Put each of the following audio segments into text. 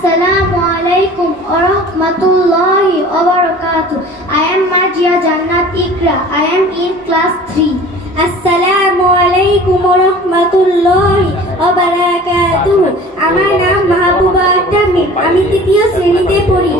Assalamu alaikum wa rahmatullahi wa barakatuh. I am Marjia Jannat Ikra. I am in class 3. Assalamu alaikum wa rahmatullahi wa barakatuh. আমার নাম মাহবুবা তামিম। আমি তৃতীয় শ্রেণীতে পড়ি।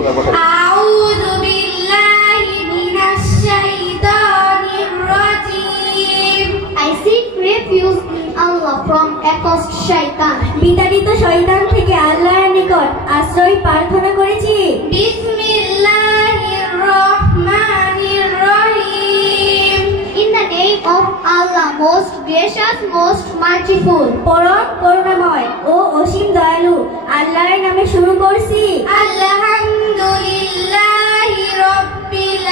আউযু বিল্লাহি মিনাশ শাইতানির রাজীম। I seek refuge in Allah from accursed shaitan. বিতাড়িত শয়তান থেকে আল্লাহর নিকট আশ্রয় প্রার্থনা করেছি। বিসমিল্লাহির রহমানির রহিম। In the name of Allah, most gracious, most merciful. পরম করুণাময় ও অসীম দয়ালু আল্লাহর নামে শুরু করছি। আলহামদুলিল্লাহি রাব্বিল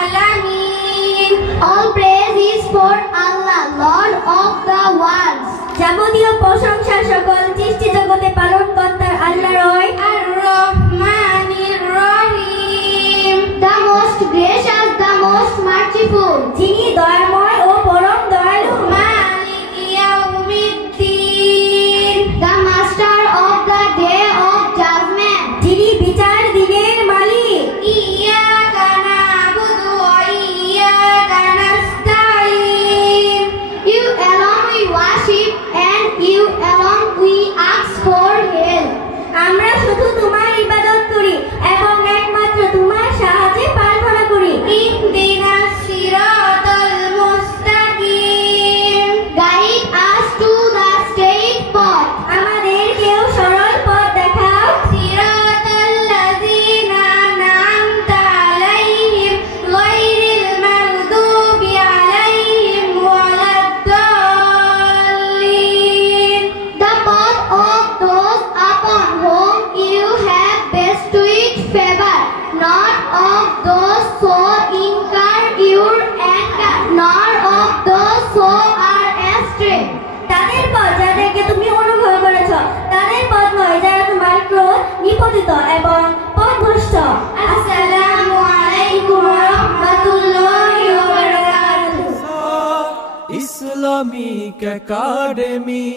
আলামিন। All praise is for Allah, Lord of the worlds. যাবতীয় প্রশংসা সকল সৃষ্টি জগতে পালন কর্তার আল্লাহরই। আর রহমানির রহিম। The most gracious, the most merciful. যিনি দয়াময় ও পরম দয়ালু। মালিকি ইয়াউমিদ্দিন। The master of the day of judgment. যিনি বিচার দিনের মালিক। ইয়াকা না'বুদু ওয়া ইয়াকা নাস্তাঈন। You alone we worship and you alone we ask for help. আমরা শুধু তোমার ইবাদত করি এবং একমাত্র তোমার সাহায্যে প্রার্থনা করি। ইহদিনাস সিরাতাল মুস্তাকিম। Guide us to the straight path. আমাদেরকেও সরল পথ দেখাও। সিরাতাল্লাযীনা আন'আমতা আলাইহিম গায়রিল মাগদুবি আলাইহিম ওয়ালাদ-দাল্লিন। The path of those upon whom you have bestowed favor, not of those who incur your anger, nor of those who are astray. তাদের পথ যাদেরকে তুমি অনুগ্রহ করেছ, তাদের পথ নয় যারা তোমার ক্রোধ নিপতিত এবং পথভ্রষ্ট। আসসালামু আলাইকুম ওয়া রাহমাতুল্লাহি ওয়া বারাকাতুহু। Islamic academy.